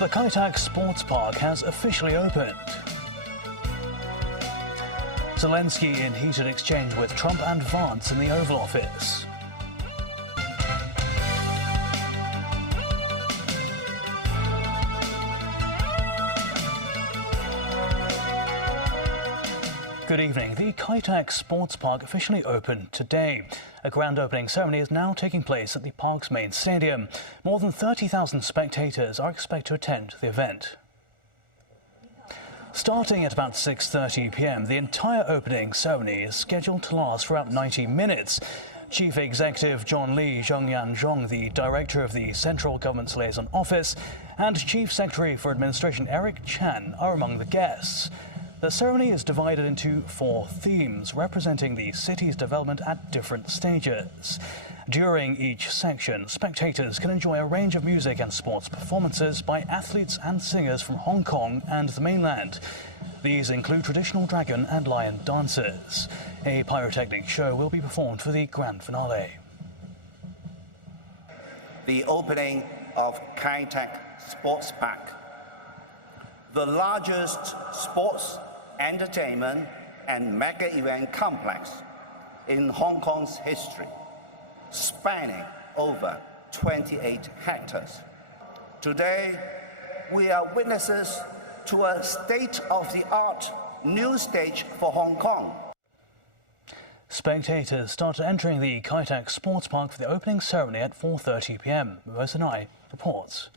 The Kai Tak Sports Park has officially opened. Zelensky in heated exchange with Trump and Vance in the Oval Office. Good evening. The Kai Tak Sports Park officially opened today. A grand opening ceremony is now taking place at the park's main stadium. More than 30,000 spectators are expected to attend the event. Starting at about 6:30 p.m, the entire opening ceremony is scheduled to last for about 90 minutes. Chief Executive John Lee Zhongyan-zhong, the Director of the Central Government's Liaison Office, and Chief Secretary for Administration Eric Chan are among the guests. The ceremony is divided into 4 themes, representing the city's development at different stages. During each section, spectators can enjoy a range of music and sports performances by athletes and singers from Hong Kong and the mainland. These include traditional dragon and lion dances. A pyrotechnic show will be performed for the grand finale. The opening of Kai Tak Sports Park, the largest sports, entertainment and mega event complex in Hong Kong's history, spanning over 28 hectares. Today, we are witnesses to a state-of-the-art new stage for Hong Kong. Spectators started entering the Kai Tak Sports Park for the opening ceremony at 4:30 p.m. Mosenai reports.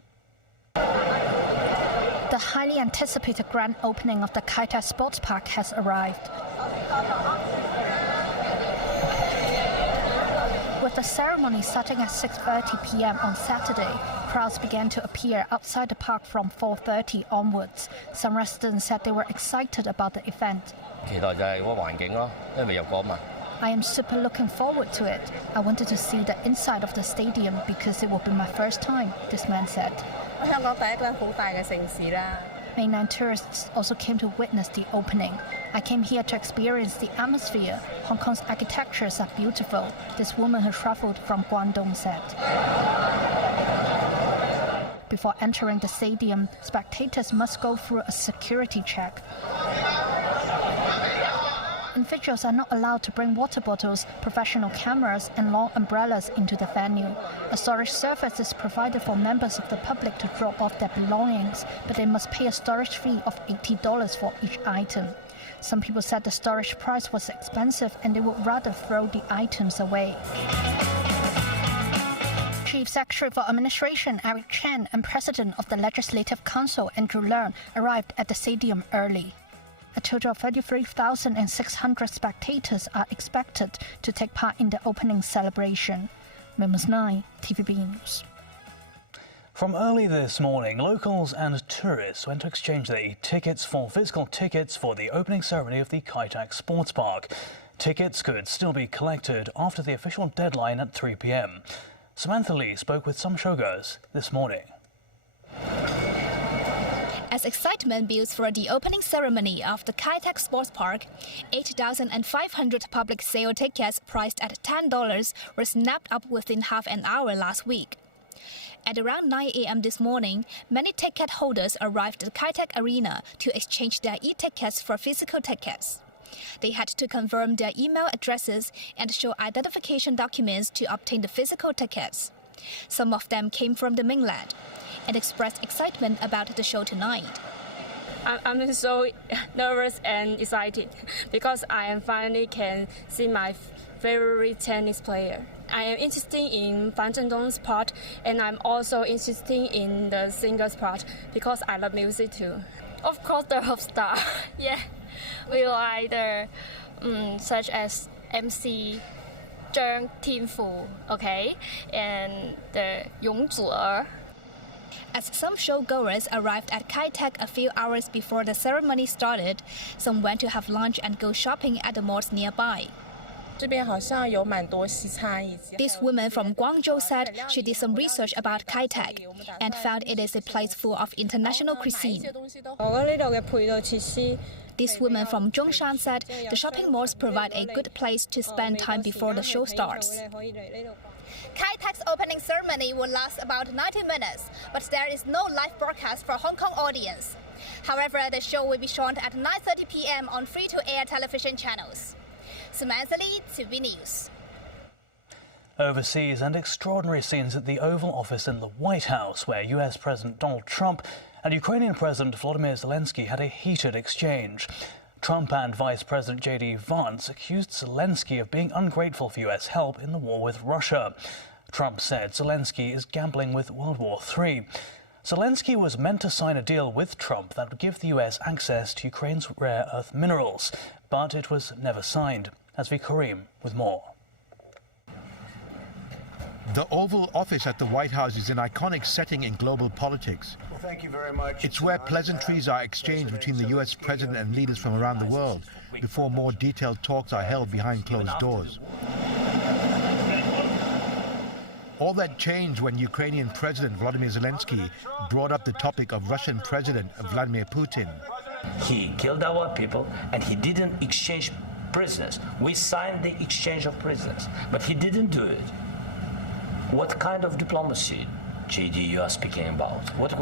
The highly anticipated grand opening of the Kai Tak Sports Park has arrived. With the ceremony starting at 6:30 p.m. on Saturday, crowds began to appear outside the park from 4:30 onwards. Some residents said they were excited about the event. I am super looking forward to it. I wanted to see the inside of the stadium because it will be my first time, this man said. Mainland tourists also came to witness the opening. I came here to experience the atmosphere. Hong Kong's architectures are beautiful, this woman who traveled from Guangdong said. Before entering the stadium, spectators must go through a security check. Individuals are not allowed to bring water bottles, professional cameras and long umbrellas into the venue. A storage service is provided for members of the public to drop off their belongings, but they must pay a storage fee of $80 for each item. Some people said the storage price was expensive and they would rather throw the items away. Chief Secretary for Administration Eric Chan and President of the Legislative Council Andrew Leung arrived at the stadium early. A total of 33,600 spectators are expected to take part in the opening celebration. Members 9, TVB News. From early this morning, locals and tourists went to exchange their tickets for physical tickets for the opening ceremony of the Kai Tak Sports Park. Tickets could still be collected after the official deadline at 3 p.m. Samantha Lee spoke with some showgoers this morning. As excitement builds for the opening ceremony of the Kai Tak Sports Park, 8,500 public sale tickets priced at $10 were snapped up within half an hour last week. At around 9 a.m. this morning, many ticket holders arrived at the Kai Tak Arena to exchange their e-tickets for physical tickets. They had to confirm their email addresses and show identification documents to obtain the physical tickets. Some of them came from the mainland and expressed excitement about the show tonight. I'm so nervous and excited because I finally can see my favorite tennis player. I am interested in Fan Zhendong's part, and I'm also interested in the singer's part because I love music too. Of course, the hope star. Yeah, we like the such as MC Zhang Tianfu, okay, and the Yong Zu'er. As some showgoers arrived at Kai Tak a few hours before the ceremony started, some went to have lunch and go shopping at the malls nearby. This woman from Guangzhou said she did some research about Kai Tak This woman from Zhongshan said the shopping malls provide a good place to spend time before the show starts. Kai-Tak's opening ceremony will last about 90 minutes, but there is no live broadcast for Hong Kong audience. However, the show will be shown at 9:30 p.m. on free-to-air television channels. Samantha Lee, TV News. Overseas, and extraordinary scenes at the Oval Office in the White House, where US President Donald Trump and Ukrainian President Volodymyr Zelensky had a heated exchange. Trump and Vice President J.D. Vance accused Zelensky of being ungrateful for US help in the war with Russia. Trump said Zelensky is gambling with World War III. Zelensky was meant to sign a deal with Trump that would give the US access to Ukraine's rare earth minerals, but it was never signed. Asvi Karim with more. The Oval Office at the White House is an iconic setting in global politics. Well, thank you very much. It's where pleasantries are exchanged between the US president and leaders from around the world before more detailed talks are held behind closed doors. All that changed when Ukrainian President Volodymyr Zelensky brought up the topic of Russian President Vladimir Putin. He killed our people and he didn't exchange prisoners. We signed the exchange of prisoners, but he didn't do it. What kind of diplomacy, JD, you are speaking about? What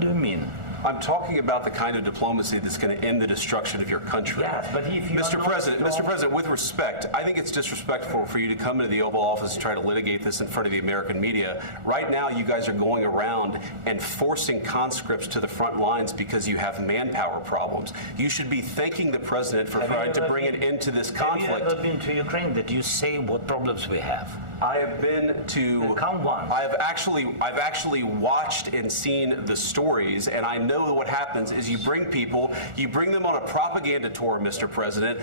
do you mean? I'm talking about the kind of diplomacy that's going to end the destruction of your country. Yes, but if you Mr. President, with respect, I think it's disrespectful for you to come into the Oval Office and try to litigate this in front of the American media. Right now, you guys are going around and forcing conscripts to the front lines because you have manpower problems. You should be thanking the president for trying to bring an end to this conflict. Have you ever been to Ukraine that you say what problems we have? I have been to. Come once. I've actually watched and seen the stories, and I know what happens is you bring them on a propaganda tour, Mr. President.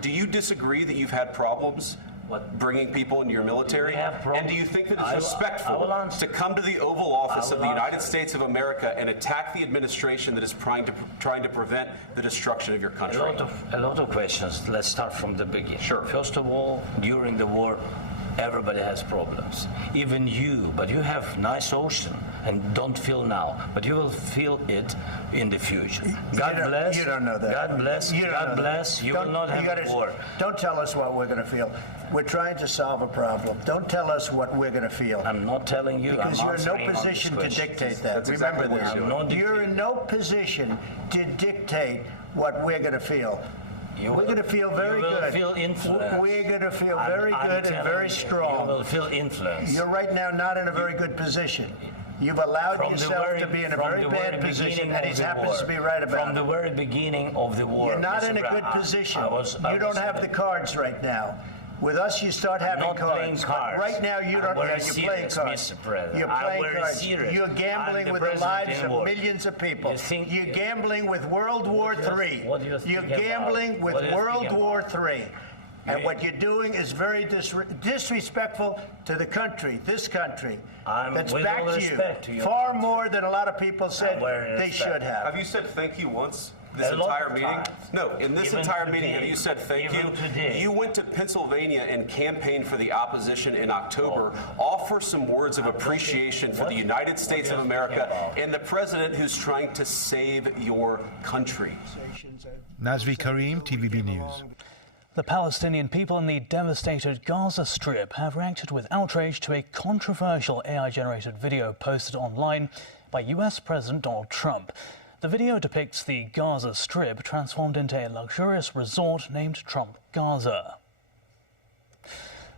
Do you disagree that you've had problems bringing people into your military? And do you think that it's respectful to come to the Oval Office of the United States of America and attack the administration that is trying to prevent the destruction of your country? A lot of questions. Let's start from the beginning. Sure. First of all, during the war, everybody has problems, even you, but you have nice ocean and don't feel now, but you will feel it in the future. God bless. You don't know that. God bless. God bless. You will not have war. Don't tell us what we're going to feel. We're trying to solve a problem. Don't tell us what we're going to feel. I'm not telling you. Because you're in no position to dictate that. That's Remember exactly this. You're in no position to dictate what we're going to feel. We're going to feel very good. Feel influence. We're going to feel very good and very strong. You will feel influence. You're right now not in a very good position. You've allowed yourself to be in a very bad position, and he happens to be right about it. From the very beginning of the war. You're not in a good position. You don't have the cards right now. With us, you start having cards. Playing cards. Right now, you don't. You're playing cards. Mr. President. You're playing cards. Serious. You're gambling with the lives of millions of people. You're gambling with World War III. You're gambling with World War III. And what you're doing is very disrespectful to the country, this country. That's back to you. Far more than a lot of people said they should have. Have you said thank you once? This entire meeting? No, in this entire meeting, have you said thank you? You went to Pennsylvania and campaigned for the opposition in October. Offer some words of appreciation for the United States of America and the president who's trying to save your country. Nazvi Karim, TVB News. The Palestinian people in the devastated Gaza Strip have reacted with outrage to a controversial AI-generated video posted online by US President Donald Trump. The video depicts the Gaza Strip transformed into a luxurious resort named Trump Gaza.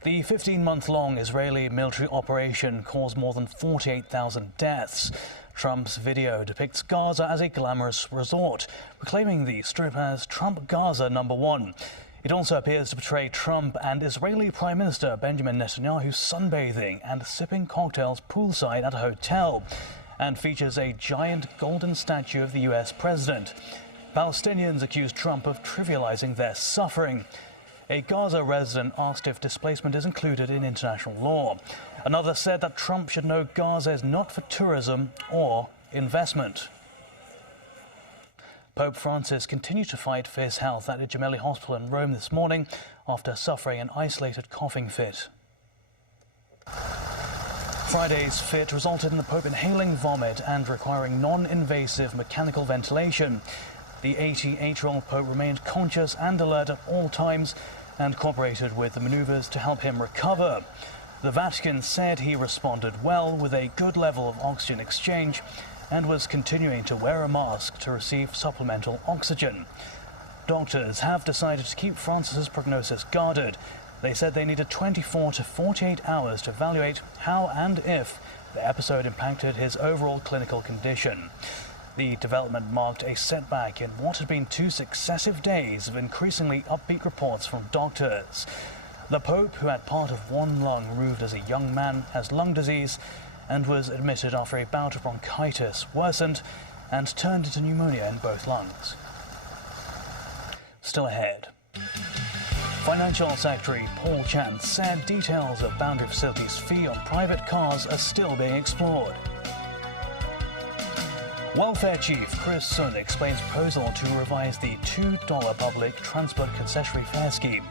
The 15-month-long Israeli military operation caused more than 48,000 deaths. Trump's video depicts Gaza as a glamorous resort, proclaiming the Strip as Trump Gaza #1. It also appears to portray Trump and Israeli Prime Minister Benjamin Netanyahu sunbathing and sipping cocktails poolside at a hotel, and features a giant golden statue of the US president. Palestinians accuse Trump of trivializing their suffering. A Gaza resident asked if displacement is included in international law. Another said that Trump should know Gaza is not for tourism or investment. Pope Francis continued to fight for his health at a Gemelli hospital in Rome this morning after suffering an isolated coughing fit. Friday's fit resulted in the Pope inhaling vomit and requiring non-invasive mechanical ventilation. The 88-year-old Pope remained conscious and alert at all times and cooperated with the maneuvers to help him recover. The Vatican said he responded well with a good level of oxygen exchange and was continuing to wear a mask to receive supplemental oxygen. Doctors have decided to keep Francis's prognosis guarded. They said they needed 24 to 48 hours to evaluate how and if the episode impacted his overall clinical condition. The development marked a setback in what had been 2 successive days of increasingly upbeat reports from doctors. The Pope, who had part of one lung removed as a young man, has lung disease and was admitted after a bout of bronchitis worsened and turned into pneumonia in both lungs. Still ahead. Financial Secretary Paul Chan said details of boundary facilities fee on private cars are still being explored. Welfare Chief Chris Sun explains proposal to revise the $2 public transport concessionary fare scheme.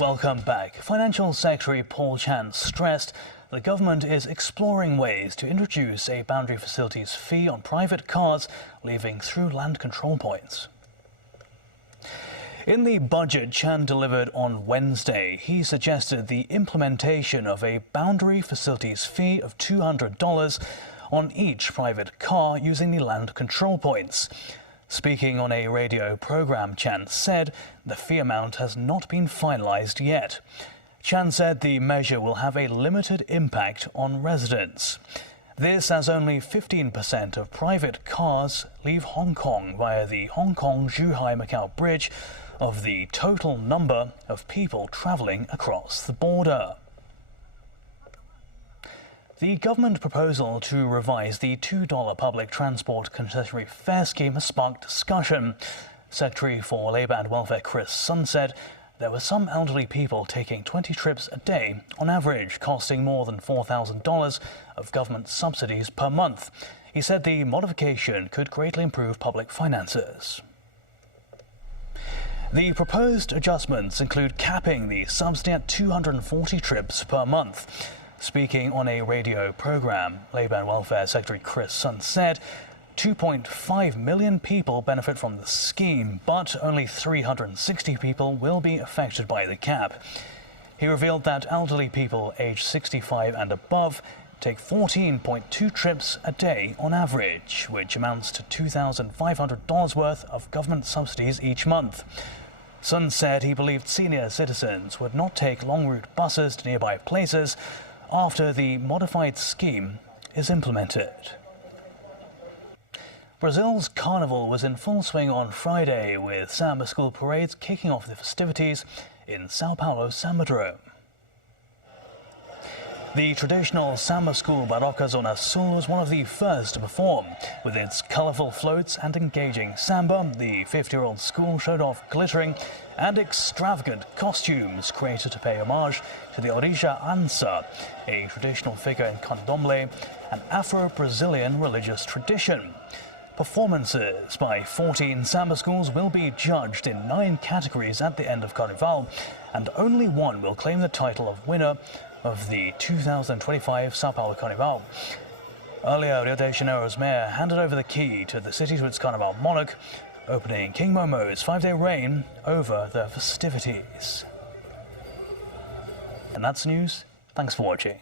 Welcome back. Financial Secretary Paul Chan stressed the government is exploring ways to introduce a boundary facilities fee on private cars leaving through land control points. In the budget Chan delivered on Wednesday, he suggested the implementation of a boundary facilities fee of $200 on each private car using the land control points. Speaking on a radio program, Chan said the fee amount has not been finalized yet. Chan said the measure will have a limited impact on residents. This as only 15% of private cars leave Hong Kong via the Hong Kong-Zhuhai-Macau Bridge of the total number of people travelling across the border. The government proposal to revise the $2 public transport concessionary fare scheme has sparked discussion. Secretary for Labour and Welfare Chris Sun said there were some elderly people taking 20 trips a day on average, costing more than $4,000 of government subsidies per month. He said the modification could greatly improve public finances. The proposed adjustments include capping the subsidy at 240 trips per month. Speaking on a radio program, Labour and Welfare Secretary Chris Sun said 2.5 million people benefit from the scheme, but only 360 people will be affected by the cap. He revealed that elderly people aged 65 and above take 14.2 trips a day on average, which amounts to $2,500 worth of government subsidies each month. Sun said he believed senior citizens would not take long route buses to nearby places after the modified scheme is implemented. Brazil's Carnival was in full swing on Friday, with samba school parades kicking off the festivities in Sao Paulo's Sambadrome. The traditional samba school Barroca Zona Sul was one of the first to perform. With its colourful floats and engaging samba, the 50-year-old school showed off glittering and extravagant costumes created to pay homage to the Orisha Ansa, a traditional figure in candomblé, an Afro-Brazilian religious tradition. Performances by 14 samba schools will be judged in 9 categories at the end of Carnival, and only one will claim the title of winner of the 2025 Sao Paulo Carnival. Earlier, Rio de Janeiro's mayor handed over the key to the city to its Carnival monarch, opening King Momo's 5-day reign over the festivities. And that's news. Thanks for watching.